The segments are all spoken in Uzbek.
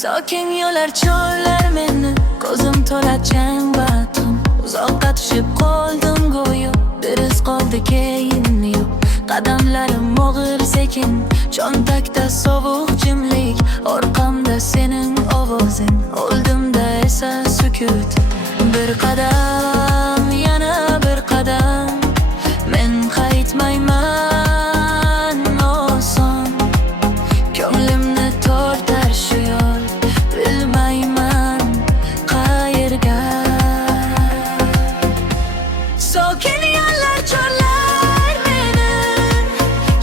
Sokin yo'llar cho'llar meni, ko'zim to'la chang batum. Uzoqqa tushib qoldim go'yo, deriz qoldi keyin yo'q. Qadamlarim og'ir sekin, cho'ntakda sovuq jimlik, orqamda sening ovozing, oldimda esa sukut. Bir qadam, yana bir qadam, men qaytmayman oson. Ko'nglimni tortar shu yo'l, bilmayman qayerga. Sokin yo'llar cho'llar meni,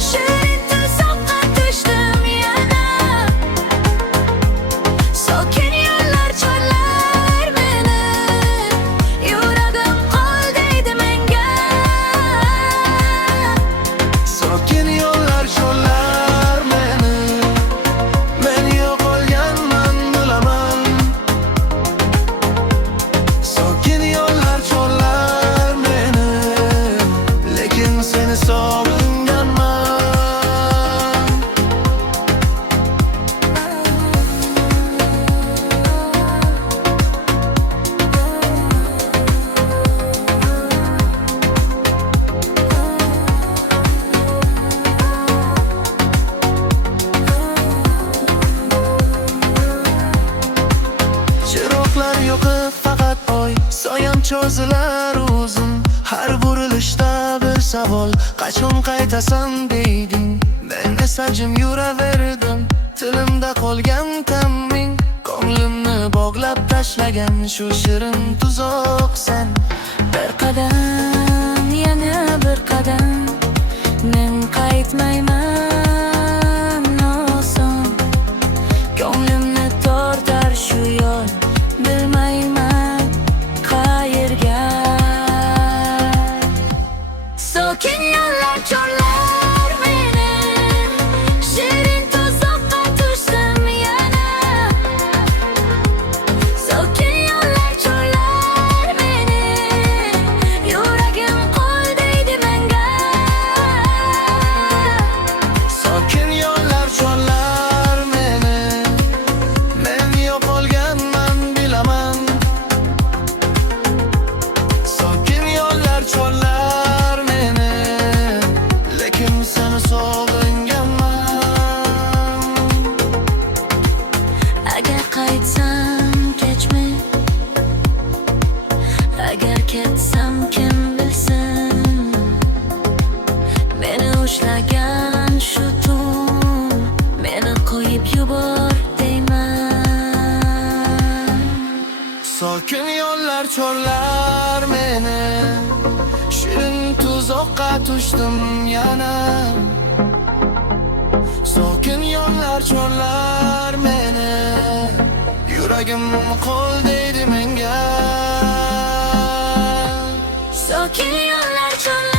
shirin tuzoqqa tushdim yana. Sokin yo'llar cho'llar meni, yuragim qol deydi menga. Sokin yo'llar cho'llar meni, men yo'qolganman bilaman. Sokin yo'llar cho'llar meni, lekin seni sog'inganman. Chiroqlar yo'qib faqat oy, soyam cho'zilar uzun. Har burilishda bir savol, qachon qaytasan deyding. Men esa jim yuraverdim, tilimda qolgan tamming. Ko'nglimni bog'lab tashlagan shu shirin tuzoqsan. Bir qadam, yana bir qadam, men qaytmayman oson. Ko'nglimni tortar shu yo'l, bilmayman qayerga. Sokin yo'llar cho'llar meni, shirin tuzoqqa tushdim yana. Sokin yo'llar cho'llar meni, yuragim qol deydi menga. Sokin yo'llar cho'llar meni, men yo'qolganman bilaman. Sokin yo'llar cho'llar meni, lekin seni sog'inganman. Agar qaytsam kechmi, agar ketsam kim bilsin. Meni ushlagan shu tun, meni qo'yib yubor deyman. Sokin yo'llar cho'llar meni, shirin tuzoqqa tushdim yana. Sokin yo'llar cho'llar meni, yuragim qol deydi menga. Sokin yo'llar cho'llar